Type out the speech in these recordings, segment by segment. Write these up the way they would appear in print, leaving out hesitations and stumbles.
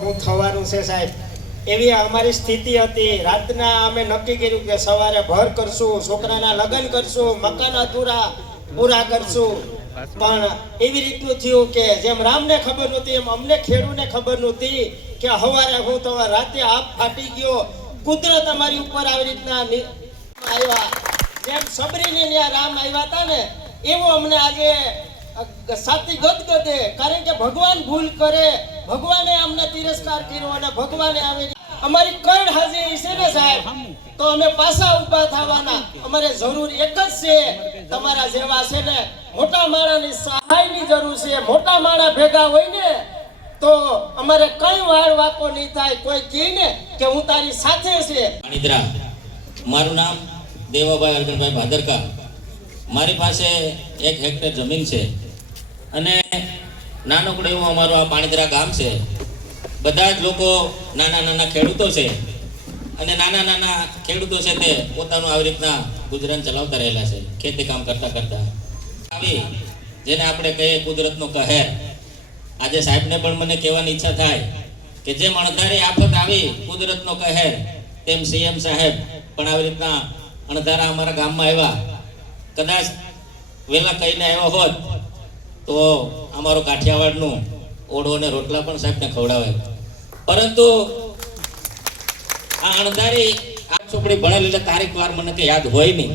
હું થવાનું છે સાહેબ, એવી અમારી સ્થિતિ હતી. રાતના અમે નક્કી કર્યું કે સવારે ભર કરશું, છોકરાના લગ્ન કરશું, મકાન અધૂરા પૂરા કરશું. પણ એવી રીતનું થયું કે જેમ રામને ખબર નહોતી એમ અમને ખેડૂને ખબર નહોતી કે સવારે હું તો રાતે આપ ફાટી ગયો. કુદરત અમારી ઉપર આવી રીતના આવ્યા. જેમ સબરીને ત્યાં રામ આવ્યા હતા ને એવું અમને આજે સાથી ગદગદે. કારણ કે ભગવાન ભૂલ કરે, ભગવાને અમને તિરસ્કાર કર્યો અને ભગવાને આવી અમારી કણ હાજરી છે ને સાહેબ, તો અમે પાછા ઊભા થવાના. અમારે જરૂર એક જ છે, તમારા જેવા છે ને મોટા માણાની સહાયની જરૂર છે. મોટા માણા ભેગા હોય ને તો અમારે કઈ વાર વાકો નહીં થાય. કોઈ કહે ને કે હું તારી સાથે છે. પાણીદ્રા, મારું નામ દેવાભાઈ અરગણભાઈ ભાદરકા. મારી પાસે 1 હેક્ટર જમીન છે અને નાનકડું એવું અમારું આ પાણીદ્રા ગામ છે. બધા જ લોકો નાના નાના ખેડૂતો છે અને નાના નાના ખેડૂતો છે તે પોતાનું આવી રીતના ગુજરાન ચલાવતા રહેલા છે, ખેતી કામ કરતા કરતા. આવી જેને આપણે કહીએ કુદરતનો કહેર. આજે સાહેબને પણ મને કહેવાની ઈચ્છા થાય કે જેમ અણધારી આફત આવી કુદરતનો કહેર, તેમ સીએમ સાહેબ પણ આવી રીતના અણધારા અમારા ગામમાં આવ્યા. કદાચ વહેલા કહીને આવ્યા હોત તો અમારો કાઠિયાવાડનું ઓળો અને રોટલા પણ સાહેબને ખવડાવે. પરંતુ આ અણધારી આ ચોપડી ભણેલી એટલે તારીખ વાર મને કે યાદ હોય નહીં,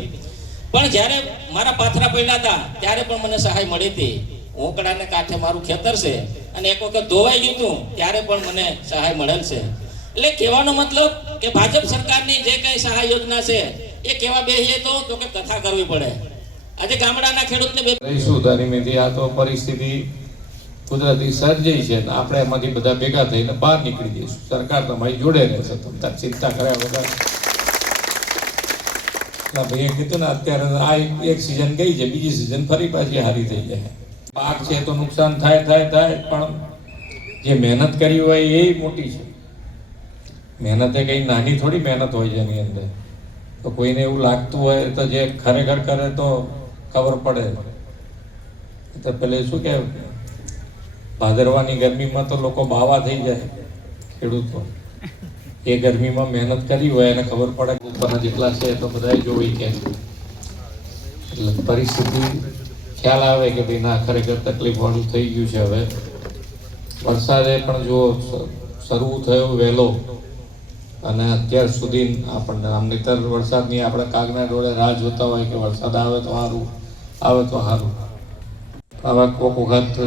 પણ જ્યારે મારા પાથરા પડ્યા હતા ત્યારે પણ મને સહાય મળી હતી. ઓકડાને કાંઠે મારું ખેતર છે અને એક વખત ધોવાઈ ગયું હતું ત્યારે પણ મને સહાય મળેલ છે. એટલે કહેવાનો મતલબ કે ભાજપ સરકારની જે કઈ સહાય યોજના છે એ કેવા બેહીએ તો કે કથા કરવી પડે. આજે ગામડાના ખેડૂતને રહીશું ધરીમેથી. આ તો પરિસ્થિતિ કુદરતી સર્જાઈ છે ને આપણે એમાંથી બધા ભેગા થઈને બહાર નીકળી જઈશું. સરકાર તમારી જોડે રહેશે, તમે તાર ચિંતા કર્યા વગર. ભાઈએ કીધું ને અત્યારે આ એક સિઝન ગઈ છે, બીજી સિઝન ફરી પાછી હારી થઈ જાય. પાક છે તો નુકસાન થાય પણ જે મહેનત કરી હોય એ મોટી છે. મહેનત એ કઈ નાની થોડી મહેનત હોય છે એની અંદર. તો કોઈને એવું લાગતું હોય તો જે ખરેખર કરે તો ખબર પડે. તો પેલે શું કે ભાદરવાની ગરમીમાં તો લોકો બાવા થઈ જાય ખેડૂતો. એ ગરમીમાં મહેનત કરી હોય એને ખબર પડે ઉપરના જેટલા છે તો બધા જોઈ કે એટલે પરિસ્થિતિ ખ્યાલ આવે કે ભાઈ ના ખરેખર તકલીફ વાળું થઈ ગયું છે. હવે વરસાદે પણ જો શરૂ થયો વહેલો અને અત્યાર સુધી આપણને આમ નહીતર વરસાદની આપણે કાગના ડોળે રાહ જોતા હોય કે વરસાદ આવે તો સારું, આવે તો સારું. આવા કોક વખત